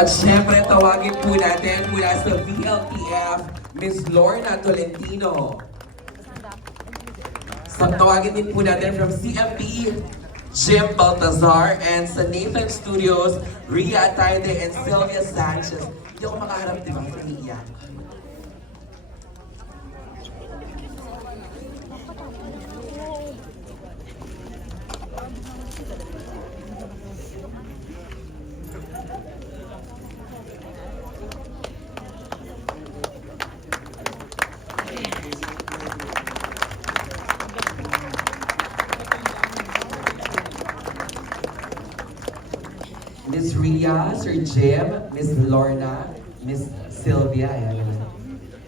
At syempre, tawagin po natin mula sa VLTF, Miss Lorna Tolentino. Tawagin din po natin from CMP, Jim Baltazar, and sa Nathan Studios, Ria Taide and Sylvia Sanchez. Hindi ako makaharap, di ba? Naiiyak. Miss Ria, Sir Jim, Miss Lorna, Miss Sylvia, ayan.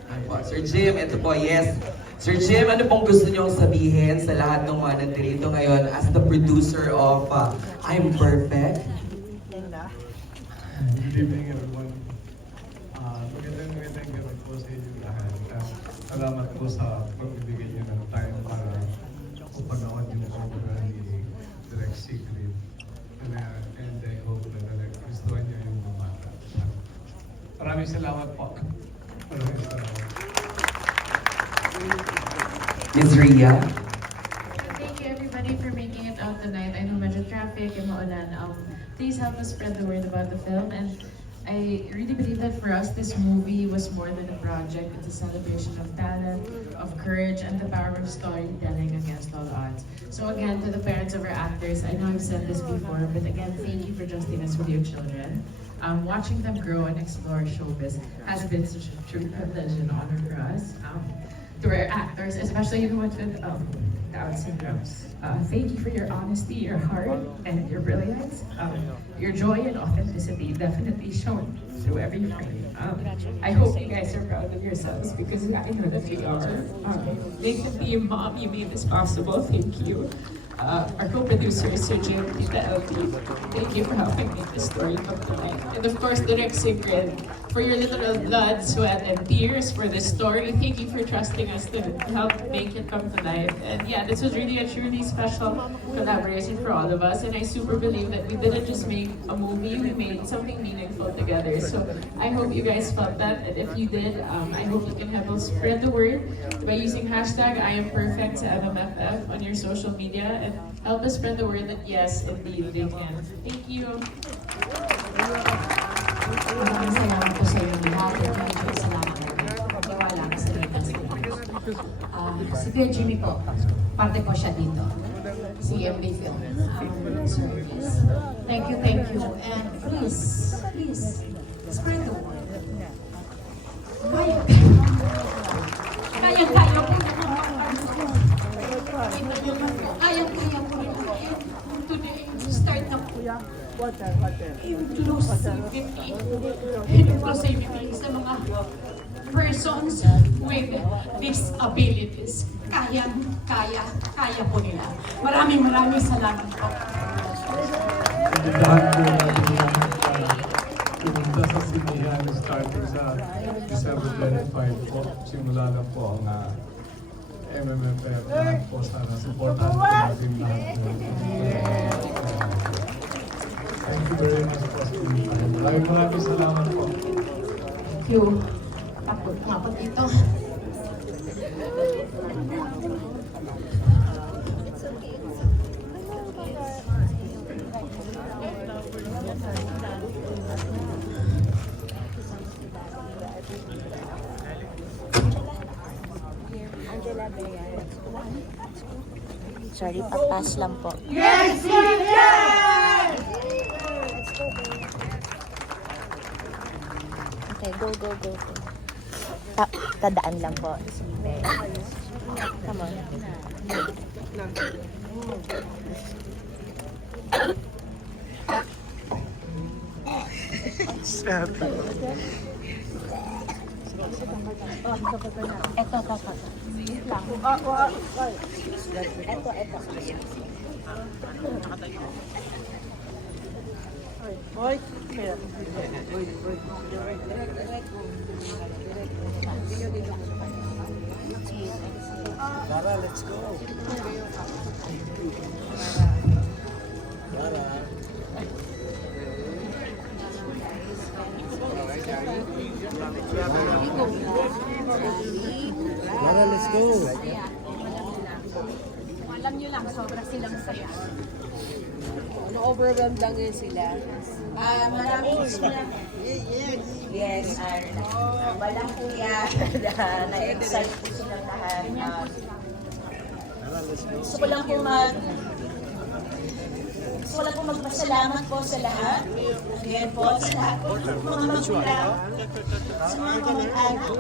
Ayan po. Sir Jim, ito po, yes. Sir Jim, ano pong gusto niyong sabihin sa lahat ng mga nandito ngayon as the producer of I'm Perfect? Good evening, everyone. Magandang gabi po sa inyo lahat. Salamat po sa pagbibigay niyo ng time para upanood yung obra ni Direk Secret. And I hope na gustuhan niyo yung mga mata. Maraming salamat po. Maraming salamat. Miss Ria? Thank you everybody for making it out tonight. I know medyo traffic and maulan. Please help us spread the word about the film. And I really believe that for us, this movie was more than a project. It's a celebration of talent, of courage, and the power of storytelling against all odds. So again, to the parents of our actors, I know I've said this before, but again, thank you for trusting us with your children. Watching them grow and explore showbiz has been such a true privilege and honor for us. To our actors, especially the ones with Down syndromes. Thank you for your honesty, your heart, and your brilliance. Your joy and authenticity definitely shown through every frame. I hope you guys are proud of yourselves because I know that you are. Nathan team, Mom, you made this possible. Thank you. Our co-producer, Sir Jim, Tita LT, thank you for helping make this story come to life. And of course, Direk Sigrid, for your literal blood, sweat, and tears for this story. Thank you for trusting us to help make it come to life. And yeah, this was really a truly special collaboration for all of us. And I super believe that we didn't just make a movie, we made something meaningful together. So I hope you guys felt that. And if you did, I hope you can help us spread the word by using hashtag #IamPerfect sa MMFF on your social media. And help us spread the word that yes, indeed, they can. Thank you. Maraming salamat po sa inyo lahat. Maraming salamat po. Tiwala ka sa inyo. Si Kuya Jimmy po, parte po siya dito. CMB Film Service. Thank you, thank you. And please, spread the word. Kaya po niya. Kaya po rin. Today, start na po. Inclusivity. Inclusivity sa mga persons with disabilities. Kaya po nila. Maraming salamat po. Lahat po natin pumunta sa sinihan starting sa December 25 po. Simula lang po ang MMFF. Lahat po sana supportahan po natin lahat. Thank you very much po sa inyo. Maraming salamat po. Thank you. Takot nga po dito. Sorry, papas lang po. Yes, yes! Okay, go. Tadaan lang po. Come on. Ito, kakak. Ito. Boy, Lara, let's go. Lara. Lara, let's go. Alam nyo lang, sobra silang saya. Na-overwhelmed lang yun sila. Maraming sila. Yes, walang kuya. Na-excite po silang lahat. Gusto ko lang po magpasalamat po sa lahat. Again po, sa lahat po ng mga magulang, sa mga kamag-anak,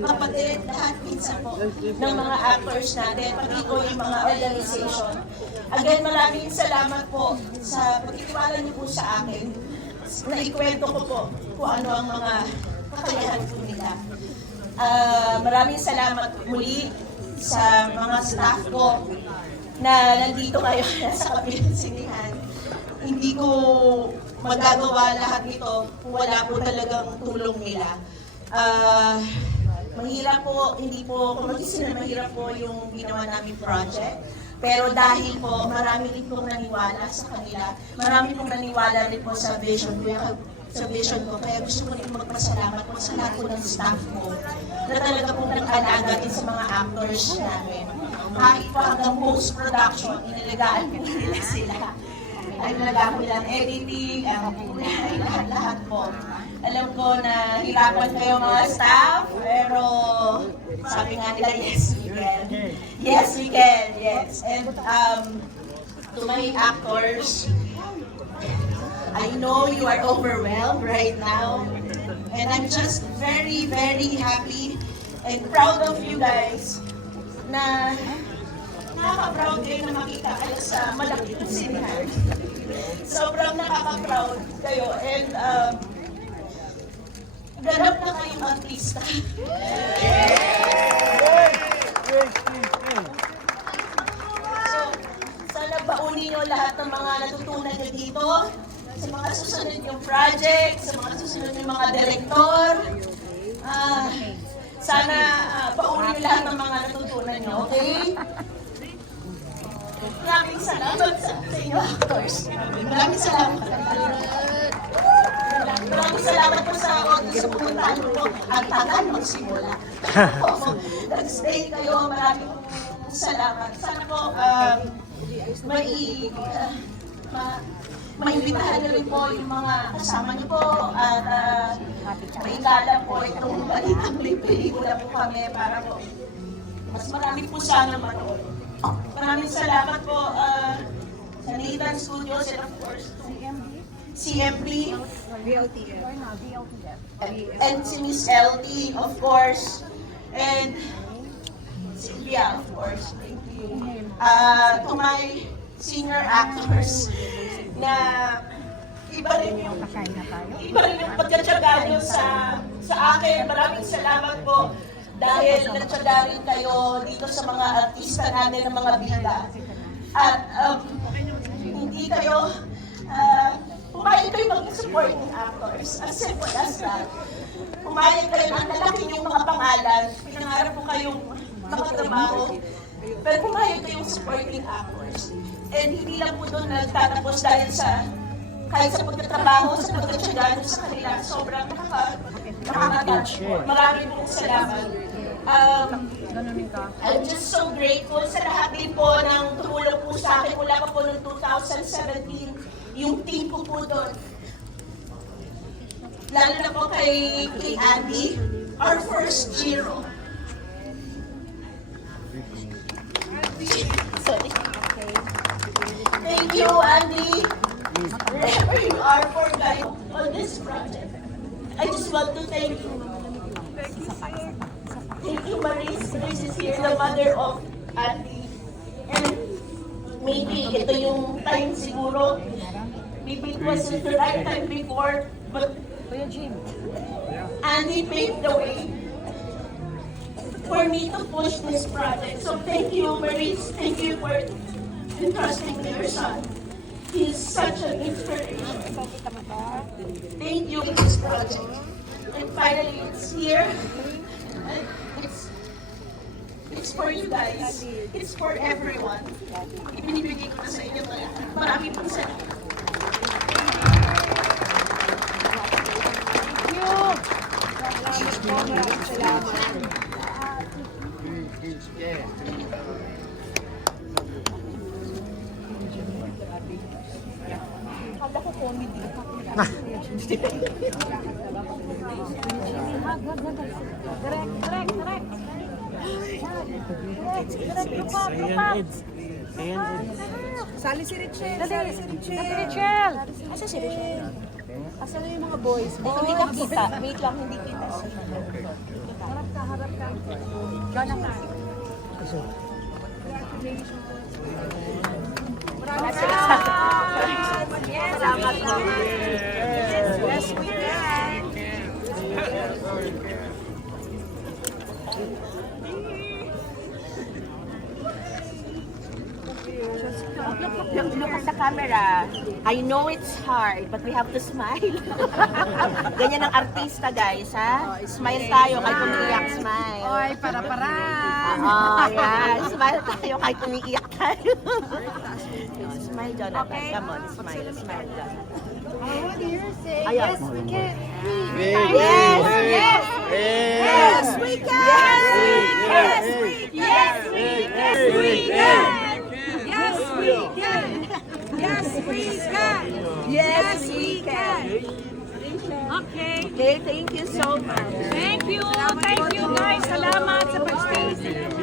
kapatid, lahat minsan po ng mga actors natin, pati po yung mga organization. Again, maraming salamat po sa pagtitiwala niyo po sa akin. Naikwento ko po kung ano ang mga kakayahan po nila. Maraming salamat muli sa mga staff ko na nandito kayo sa kabilang sinihan. Hindi ko magagawa lahat nito kung wala po talagang tulong nila. Mahirap po, hindi po, kung mag-isip na mahirap po yung ginawa namin project. Pero dahil po, marami rin pong naniwala sa kanila. Marami pong naniwala rin po sa vision ko. Kaya gusto ko rin magpasalamat po sa lahat po ng staff ko na talaga pong nag-alaga din sa mga actors namin. Kahit po hanggang post-production, inalagaan po nila sila. Inalagaan ko nilang editing, lahat po. Alam ko na hirapan kayo mga staff, pero sabi nga nila, yes, we can. Yes, we can, yes. And to my actors, I know you are overwhelmed right now. And I'm just very, very happy and proud of you guys na nakaka-proud kayo na makita kayo sa malaking sinihan. Sobrang nakaka-proud kayo and ganap na kayong artista. So, sana baunin nyo lahat ng mga natutunan nyo dito sa mga susunod yung project, sa mga susunod yung mga direktor. Sana baunin nyo lahat ng mga natutunan nyo, okay? Maraming salamat sa inyo, actors. Maraming salamat. Maraming salamat po sa audience sa pumuntahan po. Ang tagal magsimula. Nag-stay kayo. Maraming salamat. Sana po maimbitahan niyo rin po yung mga kasama niyo po at maigala po itong balitang may pelikula po kami para po mas marami po sana manood. Maraming salamat po sa Nathan Studios and of course CMB and si Miss LT of course and Sylvia of course. Thank you. To my senior actors na iba rin yung pagkatsaga niyo sa akin. Maraming salamat po dahil natsaga rin kayo dito sa mga artista natin ng mga bida. At hindi kayo pumayag kayo maging supporting actors. As simple as that. Pumayag kayo na nalaki yung mga pangalan. Pinangarap po kayong makatrabaho. Pero pumayag kayong supporting actors. And hindi lang po doon nagtatapos dahil kahit sa pagtatrabaho, sa pagtatsaga sa kanila, sobrang nakaka-touch. Marami pong salamat. I'm just so grateful sa lahat din po ng tumulong po sa akin mula pa po noong 2017. Yung team ko po doon. Lalo na po kay Andy, our first Giro. Sorry. Thank you, Andy. Wherever you are for guiding on this project. I just want to thank you. Thank you, Maris. Maris is here, the mother of Andy. And maybe ito yung time siguro. Maybe it wasn't the right time before, but Andy paved the way for me to push this project. So thank you, Maris. Thank you for entrusting me your son. He is such an inspiration. Thank you for this project. And finally, it's here. And it's for you guys. It's for everyone. Ibinibigay ko na sa inyo talaga. Maraming pong salamat. Sali si Richelle. Sali si Richelle. Asa si Richelle? Asa na yung mga boys? Hindi ka kita. Wait lang, hindi kita siya. Harap ka, harap ka. Jonathan. Maraming salamat. Salamat po. Yes, we can. Look at the camera. I know it's hard, but we have to smile. Ganyan ang artista, guys, ha? Smile tayo kahit umiiyak, smile. Oy, para-para. Yeah. Smile tayo kahit umiiyak tayo. Smile, Jonathan. Come on, smile, smile, Jonathan. Yes, we can. Yes, yes, yes, we can. Yes, we can. Yes, we can. Yes, we can. Yes, we can. Yes, we can. Yes, we can. Okay. Okay, thank you so much. Thank you. Thank you guys. Salamat sa pag-stay.